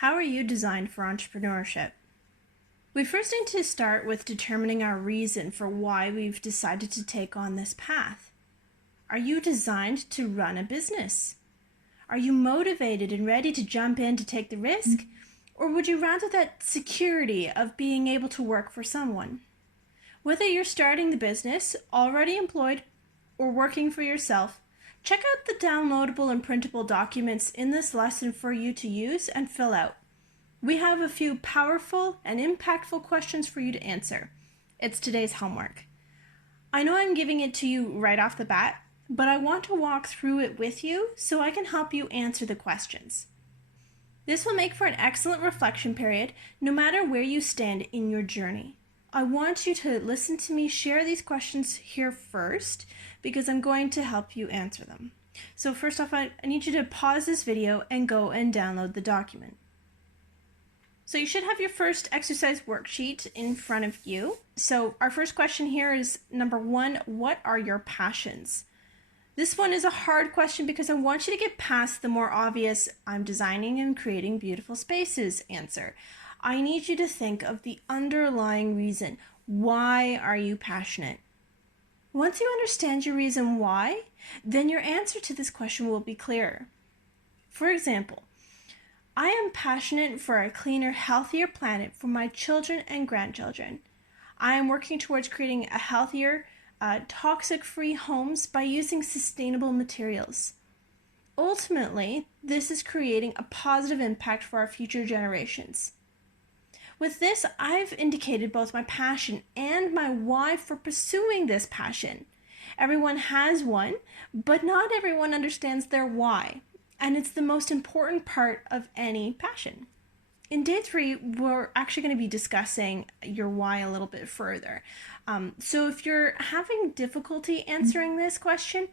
How are you designed for entrepreneurship? We first need to start with determining our reason for why we've decided to take on this path. Are you designed to run a business? Are you motivated and ready to jump in to take the risk? Or would you rather that security of being able to work for someone? Whether you're starting the business, already employed, or working for yourself, check out the downloadable and printable documents in this lesson for you to use and fill out. We have a few powerful and impactful questions for you to answer. It's today's homework. I know I'm giving it to you right off the bat, but I want to walk through it with you so I can help you answer the questions. This will make for an excellent reflection period no matter where you stand in your journey. I want you to listen to me share these questions here first because I'm going to help you answer them. So first off, I need you to pause this video and go and download the document. So you should have your first exercise worksheet in front of you. So our first question here is number 1, what are your passions? This one is a hard question because I want you to get past the more obvious, I'm designing and creating beautiful spaces answer. I need you to think of the underlying reason. Why are you passionate? Once you understand your reason why, then your answer to this question will be clearer. For example, I am passionate for a cleaner, healthier planet for my children and grandchildren. I am working towards creating a healthier, toxic-free homes by using sustainable materials. Ultimately, this is creating a positive impact for our future generations. With this, I've indicated both my passion and my why for pursuing this passion. Everyone has one, but not everyone understands their why. And it's the most important part of any passion. In day 3, we're actually going to be discussing your why a little bit further. So if you're having difficulty answering this question,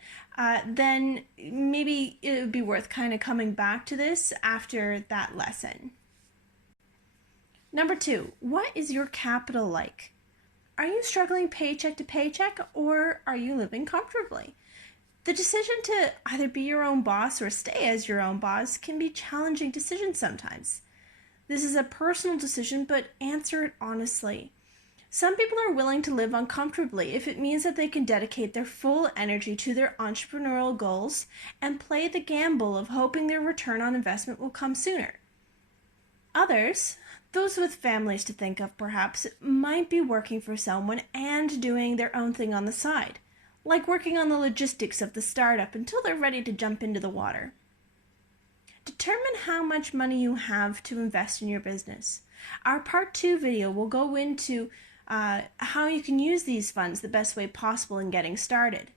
then maybe it would be worth kind of coming back to this after that lesson. Number 2, what is your capital like? Are you struggling paycheck to paycheck, or are you living comfortably? The decision to either be your own boss or stay as your own boss can be a challenging decision sometimes. This is a personal decision, but answer it honestly. Some people are willing to live uncomfortably if it means that they can dedicate their full energy to their entrepreneurial goals and play the gamble of hoping their return on investment will come sooner. Others, those with families to think of perhaps, might be working for someone and doing their own thing on the side, like working on the logistics of the startup until they're ready to jump into the water. Determine how much money you have to invest in your business. Our part 2 video will go into how you can use these funds the best way possible in getting started.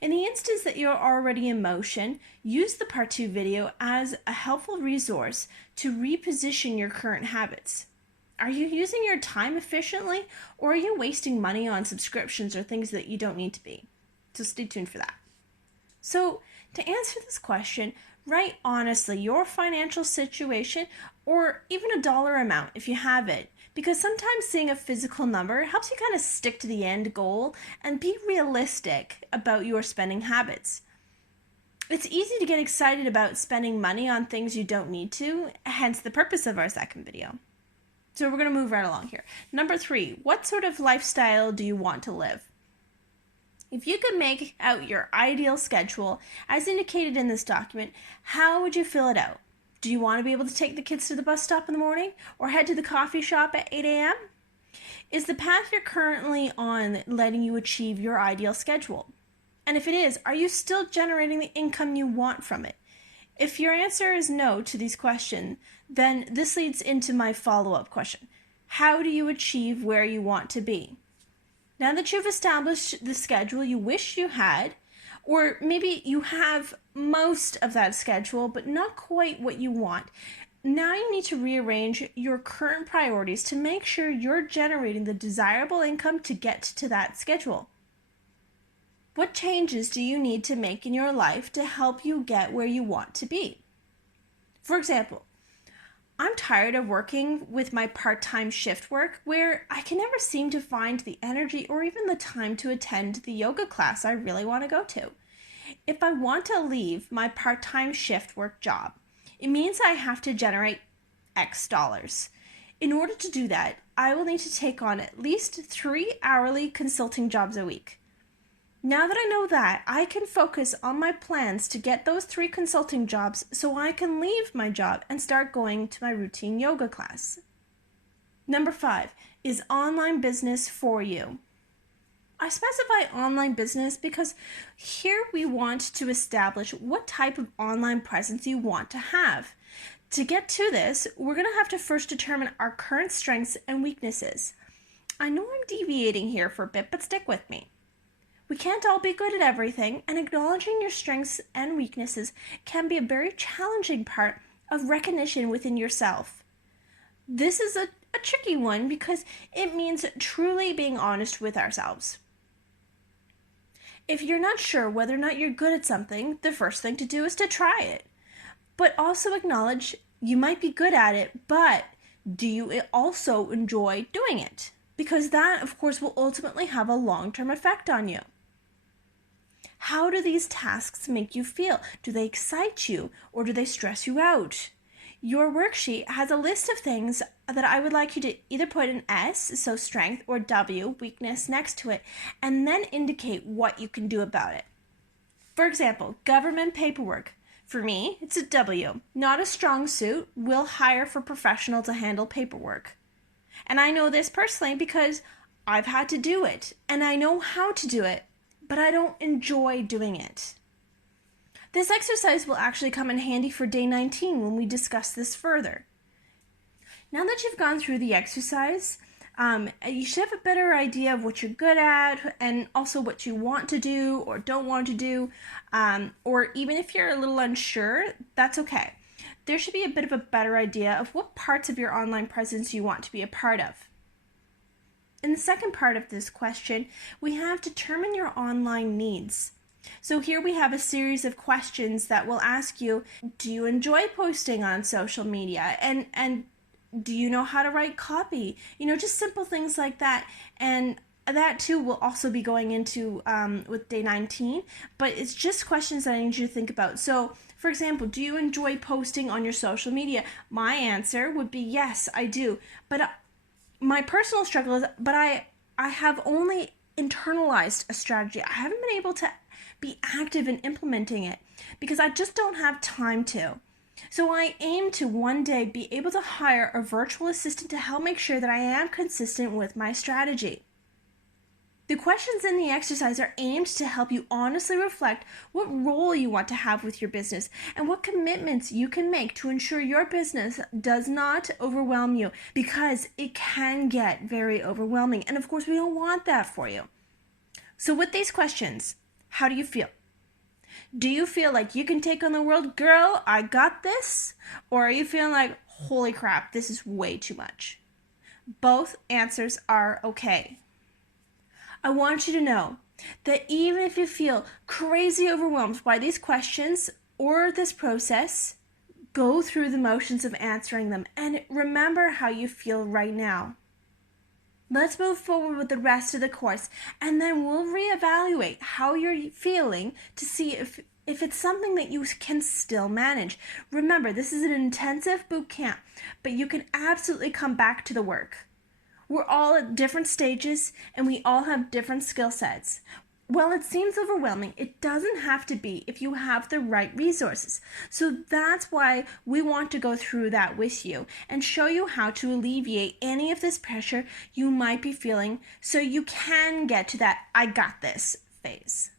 In the instance that you're already in motion, use the part 2 video as a helpful resource to reposition your current habits. Are you using your time efficiently, or are you wasting money on subscriptions or things that you don't need to be? So stay tuned for that. So to answer this question, write honestly your financial situation or even a dollar amount if you have it, because sometimes seeing a physical number helps you kind of stick to the end goal and be realistic about your spending habits. It's easy to get excited about spending money on things you don't need to, hence the purpose of our second video. So we're going to move right along here. Number 3, what sort of lifestyle do you want to live? If you could make out your ideal schedule, as indicated in this document, how would you fill it out? Do you want to be able to take the kids to the bus stop in the morning or head to the coffee shop at 8 a.m.? Is the path you're currently on letting you achieve your ideal schedule? And if it is, are you still generating the income you want from it? If your answer is no to these questions, then this leads into my follow-up question. How do you achieve where you want to be? Now that you've established the schedule you wish you had, or maybe you have most of that schedule, but not quite what you want, now you need to rearrange your current priorities to make sure you're generating the desirable income to get to that schedule. What changes do you need to make in your life to help you get where you want to be? For example, I'm tired of working with my part-time shift work where I can never seem to find the energy or even the time to attend the yoga class I really want to go to. If I want to leave my part-time shift work job, it means I have to generate X dollars. In order to do that, I will need to take on at least 3 hourly consulting jobs a week. Now that I know that, I can focus on my plans to get those 3 consulting jobs so I can leave my job and start going to my routine yoga class. Number 5, is online business for you? I specify online business because here we want to establish what type of online presence you want to have. To get to this, we're going to have to first determine our current strengths and weaknesses. I know I'm deviating here for a bit, but stick with me. We can't all be good at everything, and acknowledging your strengths and weaknesses can be a very challenging part of recognition within yourself. This is a tricky one because it means truly being honest with ourselves. If you're not sure whether or not you're good at something, the first thing to do is to try it. But also acknowledge you might be good at it, but do you also enjoy doing it? Because that, of course, will ultimately have a long-term effect on you. How do these tasks make you feel? Do they excite you or do they stress you out? Your worksheet has a list of things that I would like you to either put an S, so strength, or W, weakness, next to it, and then indicate what you can do about it. For example, government paperwork. For me, it's a W. Not a strong suit. Will hire for professional to handle paperwork. And I know this personally because I've had to do it, and I know how to do it, but I don't enjoy doing it. This exercise will actually come in handy for day 19 when we discuss this further. Now that you've gone through the exercise, you should have a better idea of what you're good at and also what you want to do or don't want to do, or even if you're a little unsure, that's okay. There should be a bit of a better idea of what parts of your online presence you want to be a part of. In the second part of this question, we have determine your online needs. So here we have a series of questions that will ask you, do you enjoy posting on social media? And do you know how to write copy? Just simple things like that. And that too will also be going into with day 19, but it's just questions that I need you to think about. So for example, do you enjoy posting on your social media? My answer would be yes, I do. But my personal struggle is, but I have only internalized a strategy. I haven't been able to be active in implementing it because I just don't have time to. So I aim to one day be able to hire a virtual assistant to help make sure that I am consistent with my strategy. The questions in the exercise are aimed to help you honestly reflect what role you want to have with your business and what commitments you can make to ensure your business does not overwhelm you, because it can get very overwhelming. And of course, we don't want that for you. So with these questions, how do you feel? Do you feel like you can take on the world? Girl, I got this? Or are you feeling like, holy crap, this is way too much? Both answers are okay. I want you to know that even if you feel crazy overwhelmed by these questions or this process, go through the motions of answering them and remember how you feel right now. Let's move forward with the rest of the course, and then we'll reevaluate how you're feeling to see if it's something that you can still manage. Remember, this is an intensive boot camp, but you can absolutely come back to the work. We're all at different stages, and we all have different skill sets. While it seems overwhelming, it doesn't have to be if you have the right resources. So that's why we want to go through that with you and show you how to alleviate any of this pressure you might be feeling so you can get to that I got this phase.